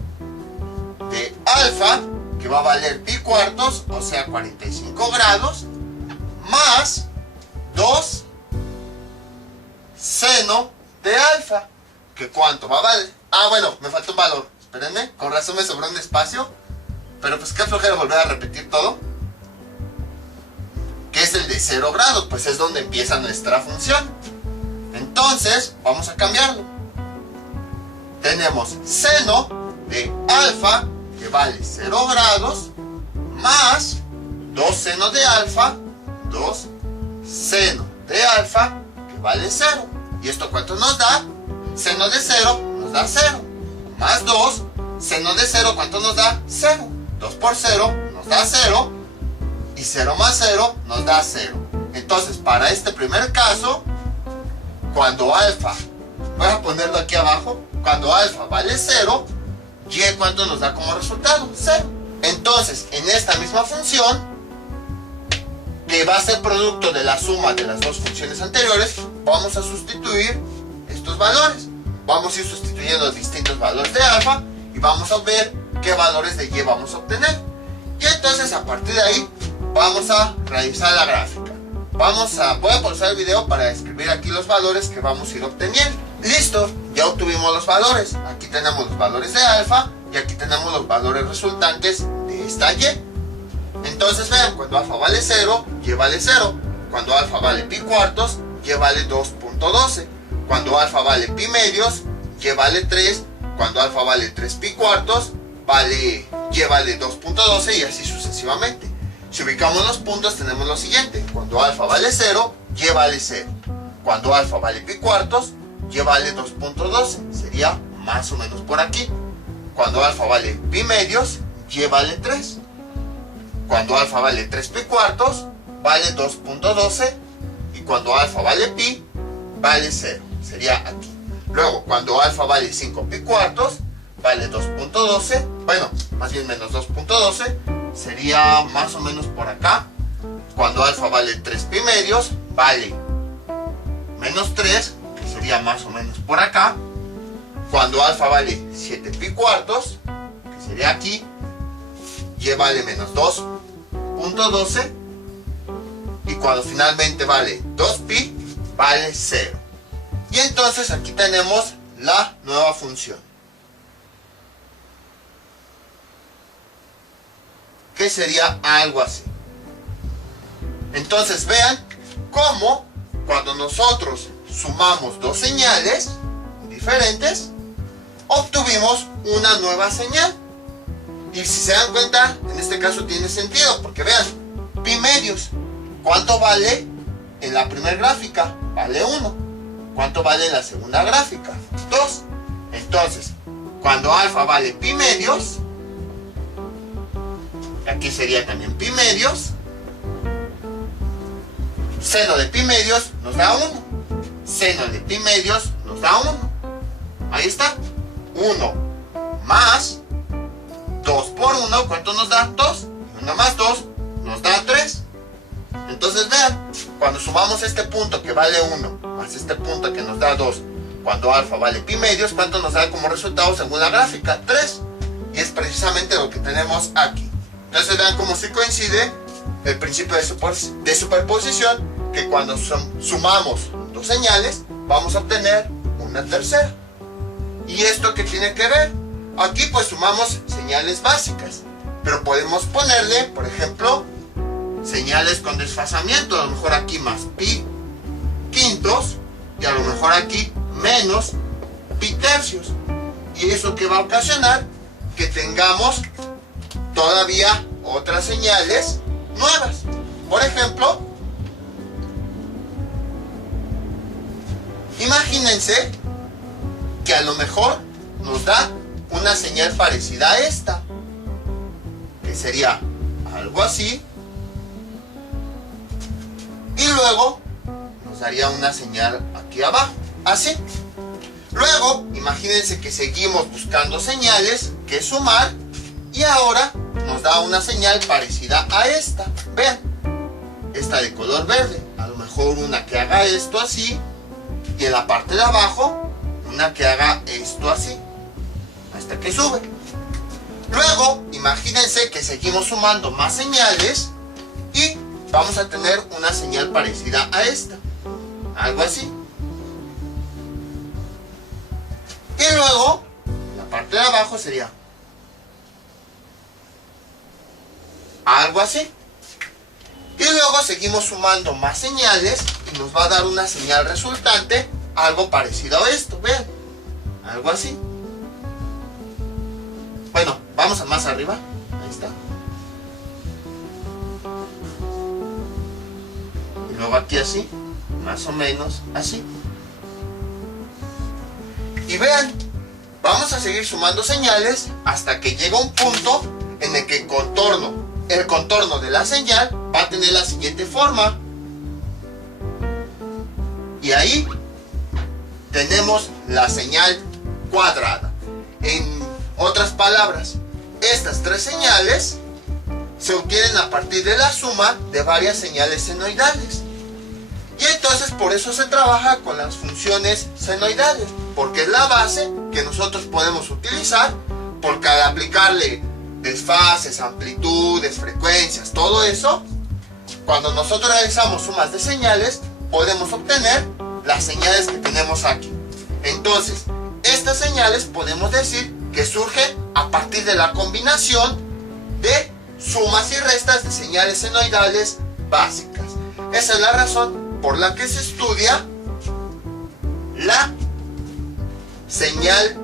de alfa, que va a valer pi cuartos, o sea 45 grados, más 2 seno de alfa, que cuánto va a valer. Ah, bueno, me falta un valor. Espérenme, con razón me sobró un espacio. Pero pues qué flojera volver a repetir todo. Que es el de 0 grados, pues es donde empieza nuestra función. Entonces, vamos a cambiarlo. Tenemos seno de alfa, que vale 0 grados, más 2 seno de alfa, 2 seno de alfa, que vale 0. ¿Y esto cuánto nos da? Seno de 0 nos da 0, más 2, seno de 0, ¿cuánto nos da? 0. 2 por 0 nos da 0, y 0 más 0 nos da 0. Entonces, para este primer caso, cuando alfa, voy a ponerlo aquí abajo, cuando alfa vale 0, y ¿cuánto nos da como resultado? 0. Entonces, en esta misma función, que va a ser producto de la suma de las dos funciones anteriores, vamos a sustituir estos valores. Vamos a ir sustituyendo distintos valores de alfa y vamos a ver qué valores de y vamos a obtener. Y entonces, a partir de ahí, vamos a realizar la gráfica. Voy a pausar el video para escribir aquí los valores que vamos a ir obteniendo. Listo, ya obtuvimos los valores. Aquí tenemos los valores de alfa y aquí tenemos los valores resultantes de esta y. Entonces vean, cuando alfa vale 0, y vale 0. Cuando alfa vale pi cuartos, y vale 2.12. Cuando alfa vale pi medios, y vale 3. Cuando alfa vale 3 pi cuartos, y vale 2.12 y así sucesivamente. Si ubicamos los puntos, tenemos lo siguiente. Cuando alfa vale 0, y vale 0. Cuando alfa vale pi cuartos, y vale 2.12. Sería más o menos por aquí. Cuando alfa vale pi medios, y vale 3. Cuando alfa vale 3 pi cuartos, vale 2.12. Y cuando alfa vale pi, vale 0. Sería aquí. Luego, cuando alfa vale 5 pi cuartos, vale 2.12. Bueno, más bien menos 2.12. Sería más o menos por acá. Cuando alfa vale 3 pi medios, vale menos 3, que sería más o menos por acá. Cuando alfa vale 7 pi cuartos, que sería aquí, y vale menos 2.12. Y cuando finalmente vale 2 pi, vale 0. Y entonces aquí tenemos la nueva función, que sería algo así. Entonces vean cómo cuando nosotros sumamos dos señales diferentes, obtuvimos una nueva señal. Y si se dan cuenta, en este caso tiene sentido, porque vean, pi medios, ¿cuánto vale en la primera gráfica? Vale 1. ¿Cuánto vale en la segunda gráfica? 2. Entonces, cuando alfa vale pi medios, aquí sería también pi medios, seno de pi medios nos da 1. Seno de pi medios nos da 1. Ahí está. 1 más 2 por 1, ¿cuánto nos da? 2. Y 1 más 2 nos da 3. Entonces vean, cuando sumamos este punto que vale 1 más este punto que nos da 2, cuando alfa vale pi medios, ¿cuánto nos da como resultado según la gráfica? 3. Y es precisamente lo que tenemos aquí. Entonces vean cómo sí coincide el principio de superposición, que cuando sumamos dos señales vamos a obtener una tercera. ¿Y esto qué tiene que ver? Aquí pues sumamos señales básicas, pero podemos ponerle, por ejemplo, señales con desfasamiento. A lo mejor aquí más pi quintos y a lo mejor aquí menos pi tercios. ¿Y eso qué va a ocasionar? Que tengamos todavía otras señales nuevas. Por ejemplo, imagínense que a lo mejor nos da una señal parecida a esta, que sería algo así, y luego nos daría una señal aquí abajo, así. Luego, imagínense que seguimos buscando señales que sumar, y ahora nos da una señal parecida a esta. Vean, esta de color verde, a lo mejor una que haga esto así, y en la parte de abajo una que haga esto así, hasta que sube. Luego, imagínense que seguimos sumando más señales y vamos a tener una señal parecida a esta, algo así. Y luego, en la parte de abajo sería algo así. Y luego seguimos sumando más señales y nos va a dar una señal resultante, algo parecido a esto, vean, algo así. Bueno, vamos a más arriba, ahí está. Y luego aquí así, más o menos así. Y vean, vamos a seguir sumando señales hasta que llega un punto en el que el contorno de la señal va a tener la siguiente forma. Y ahí tenemos la señal cuadrada. En otras palabras, estas tres señales se obtienen a partir de la suma de varias señales senoidales. Y entonces por eso se trabaja con las funciones senoidales, porque es la base que nosotros podemos utilizar, porque al aplicarle desfases, amplitudes, frecuencias, todo eso, cuando nosotros realizamos sumas de señales, podemos obtener las señales que tenemos aquí. Entonces, estas señales podemos decir que surgen a partir de la combinación de sumas y restas de señales senoidales básicas. Esa es la razón por la que se estudia la señal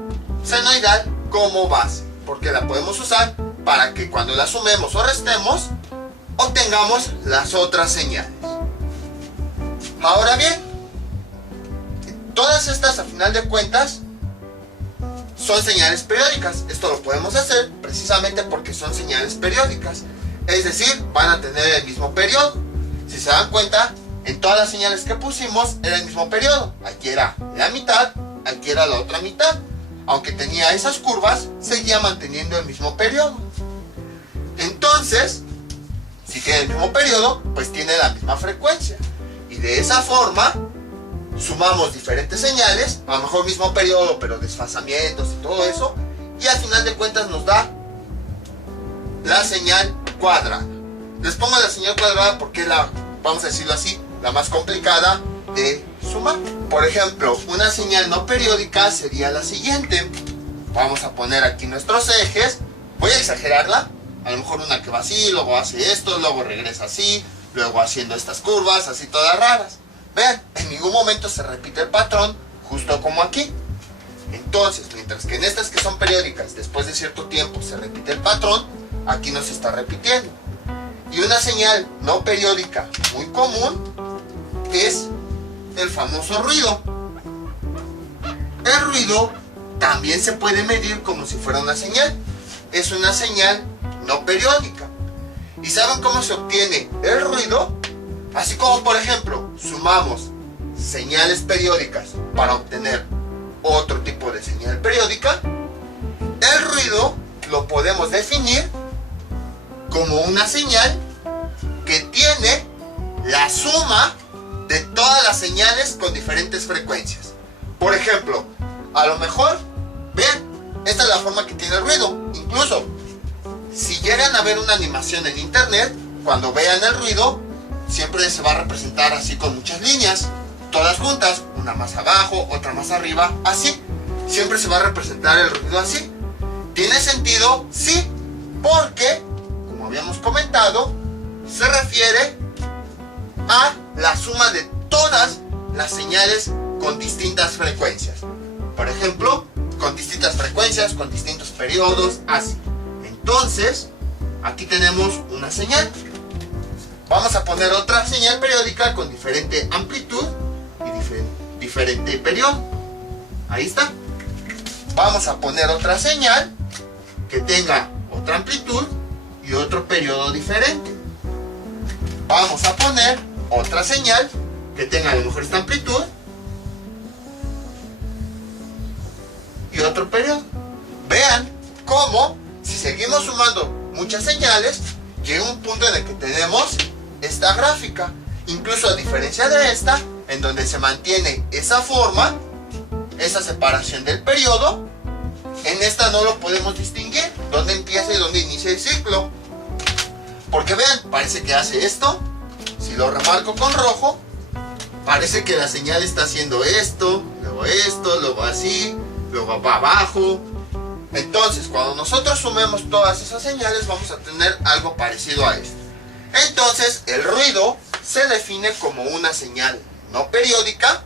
senoidal como base, porque la podemos usar para que cuando la sumemos o restemos obtengamos las otras señales. Ahora bien, todas estas a final de cuentas son señales periódicas. Esto lo podemos hacer precisamente porque son señales periódicas, es decir, van a tener el mismo periodo. Si se dan cuenta, en todas las señales que pusimos era el mismo periodo. Aquí era la mitad, aquí era la otra mitad. Aunque tenía esas curvas, seguía manteniendo el mismo periodo. Entonces, si tiene el mismo periodo, pues tiene la misma frecuencia. Y de esa forma, sumamos diferentes señales, a lo mejor mismo periodo, pero desfasamientos y todo eso, y al final de cuentas nos da la señal cuadrada. Les pongo la señal cuadrada porque es la, vamos a decirlo así, la más complicada de sumar. Por ejemplo, una señal no periódica sería la siguiente. Vamos a poner aquí nuestros ejes. Voy a exagerarla. A lo mejor una que va así, luego hace esto, luego regresa así, luego haciendo estas curvas, así todas raras. Vean, en ningún momento se repite el patrón, justo como aquí. Entonces, mientras que en estas que son periódicas, después de cierto tiempo se repite el patrón, aquí no se está repitiendo. Y una señal no periódica muy común es el famoso ruido. El ruido también se puede medir como si fuera una señal. Es una señal no periódica. ¿Y saben cómo se obtiene el ruido? Así como, por ejemplo, sumamos señales periódicas para obtener otro tipo de señal periódica, el ruido lo podemos definir como una señal que tiene la suma de todas las señales con diferentes frecuencias. Por ejemplo, a lo mejor, vean, esta es la forma que tiene el ruido. Incluso, si llegan a ver una animación en internet, cuando vean el ruido, siempre se va a representar así con muchas líneas, todas juntas, una más abajo, otra más arriba, así. Siempre se va a representar el ruido así. ¿Tiene sentido? Sí, porque, como habíamos comentado, se refiere a la suma de todas las señales con distintas frecuencias. Por ejemplo, con distintas frecuencias, con distintos periodos, así. Entonces, aquí tenemos una señal. Vamos a poner otra señal periódica con diferente amplitud y diferente periodo. Ahí está. Vamos a poner otra señal que tenga otra amplitud y otro periodo diferente. Vamos a poner otra señal que tenga a lo mejor esta amplitud y otro periodo. Vean cómo, si seguimos sumando muchas señales, llega un punto en el que tenemos esta gráfica. Incluso a diferencia de esta, en donde se mantiene esa forma, esa separación del periodo, en esta no lo podemos distinguir, dónde empieza y dónde inicia el ciclo. Porque vean, parece que hace esto. Si lo remarco con rojo, parece que la señal está haciendo esto, luego así, luego va abajo. Entonces, cuando nosotros sumemos todas esas señales, vamos a tener algo parecido a esto. Entonces, el ruido se define como una señal no periódica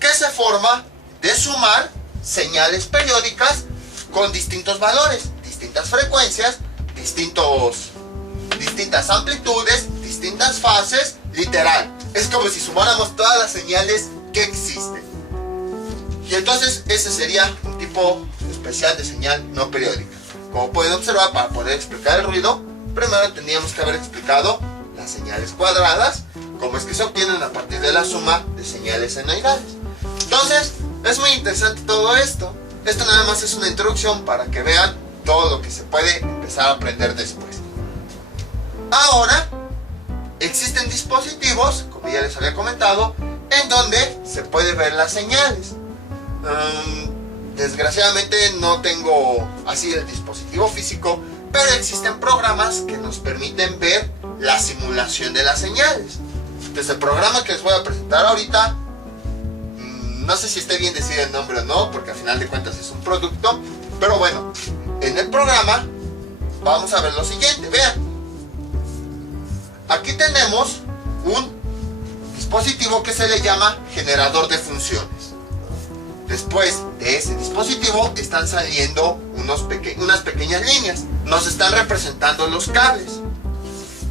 que se forma de sumar señales periódicas con distintos valores, distintas frecuencias, distintas amplitudes, distintas fases, literal. Es como si sumáramos todas las señales que existen. Y entonces ese sería un tipo especial de señal no periódica. Como pueden observar, para poder explicar el ruido, primero tendríamos que haber explicado las señales cuadradas, cómo es que se obtienen a partir de la suma de señales senoidales. Entonces, es muy interesante todo esto. Esto nada más es una introducción para que vean todo lo que se puede empezar a aprender después. Ahora, existen dispositivos, como ya les había comentado, en donde se puede ver las señales. Desgraciadamente no tengo así el dispositivo físico, pero existen programas que nos permiten ver la simulación de las señales. Desde el programa que les voy a presentar ahorita, no sé si esté bien decir el nombre o no, porque al final de cuentas es un producto, pero bueno, en el programa vamos a ver lo siguiente. Vean, aquí tenemos un dispositivo que se le llama generador de funciones. Después de ese dispositivo están saliendo unas pequeñas líneas, nos están representando los cables.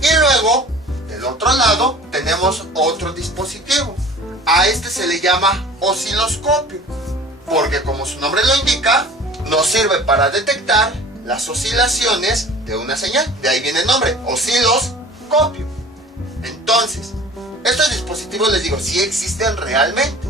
Y luego, del otro lado, tenemos otro dispositivo. A este se le llama osciloscopio, porque como su nombre lo indica, nos sirve para detectar las oscilaciones de una señal. De ahí viene el nombre, osciloscopio. Entonces, estos dispositivos, les digo, sí existen realmente.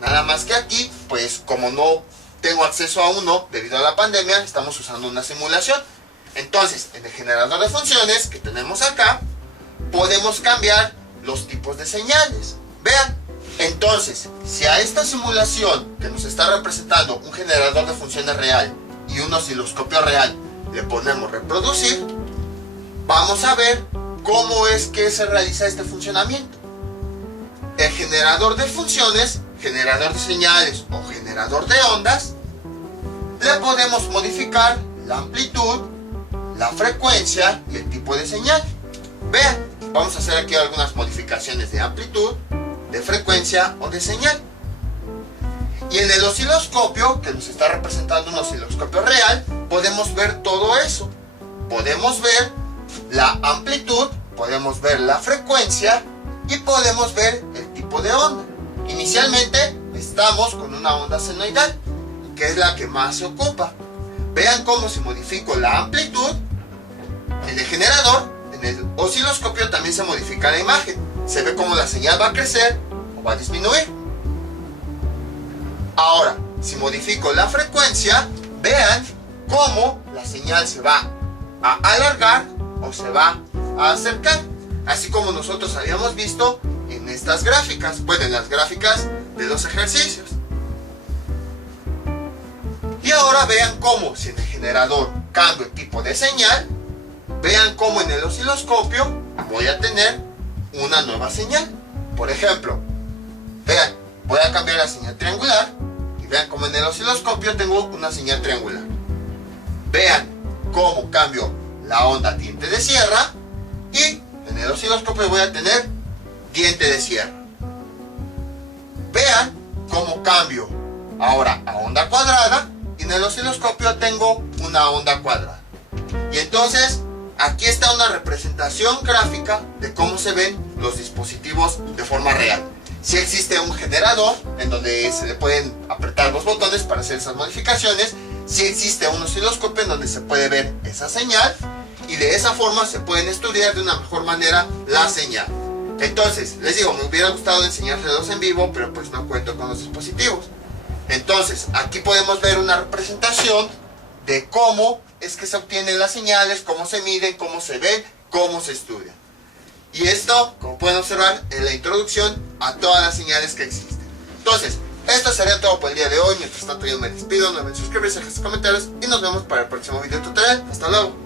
Nada más que aquí, pues como no tengo acceso a uno debido a la pandemia, estamos usando una simulación. Entonces, en el generador de funciones que tenemos acá, podemos cambiar los tipos de señales. Vean, entonces, si a esta simulación que nos está representando un generador de funciones real y un osciloscopio real le ponemos reproducir, vamos a ver cómo es que se realiza este funcionamiento. El generador de funciones, generador de señales o generador de ondas, le podemos modificar la amplitud, la frecuencia y el tipo de señal. Vean, vamos a hacer aquí algunas modificaciones de amplitud, de frecuencia o de señal. Y en el osciloscopio, que nos está representando un osciloscopio real, podemos ver todo eso. Podemos ver la amplitud, podemos ver la frecuencia y podemos ver el tipo de onda. Inicialmente estamos con una onda senoidal, que es la que más se ocupa. Vean cómo si modifico la amplitud en el generador, en el osciloscopio también se modifica la imagen. Se ve cómo la señal va a crecer o va a disminuir. Ahora, si modifico la frecuencia, vean cómo la señal se va a alargar o se va a acercar. Así como nosotros habíamos visto en estas gráficas, bueno, en las gráficas de los ejercicios. Y ahora vean cómo, si en el generador cambio el tipo de señal, vean cómo en el osciloscopio voy a tener una nueva señal. Por ejemplo, vean, voy a cambiar la señal triangular y vean cómo en el osciloscopio tengo una señal triangular. Vean cómo cambio la onda diente de sierra y en el osciloscopio voy a tener diente de sierra. Vean cómo cambio ahora a onda cuadrada y en el osciloscopio tengo una onda cuadrada. Y entonces aquí está una representación gráfica de cómo se ven los dispositivos de forma real. Si existe un generador en donde se le pueden apretar los botones para hacer esas modificaciones, si existe un osciloscopio en donde se puede ver esa señal y de esa forma se pueden estudiar de una mejor manera la señal. Entonces, les digo, me hubiera gustado enseñárselos en vivo, pero pues no cuento con los dispositivos. Entonces, aquí podemos ver una representación de cómo es que se obtienen las señales, cómo se miden, cómo se ven, cómo se estudian. Y esto, como pueden observar, es la introducción a todas las señales que existen. Entonces, esto sería todo por el día de hoy. Mientras tanto, yo me despido. No olviden suscribirse, dejar sus comentarios y nos vemos para el próximo video tutorial. Hasta luego.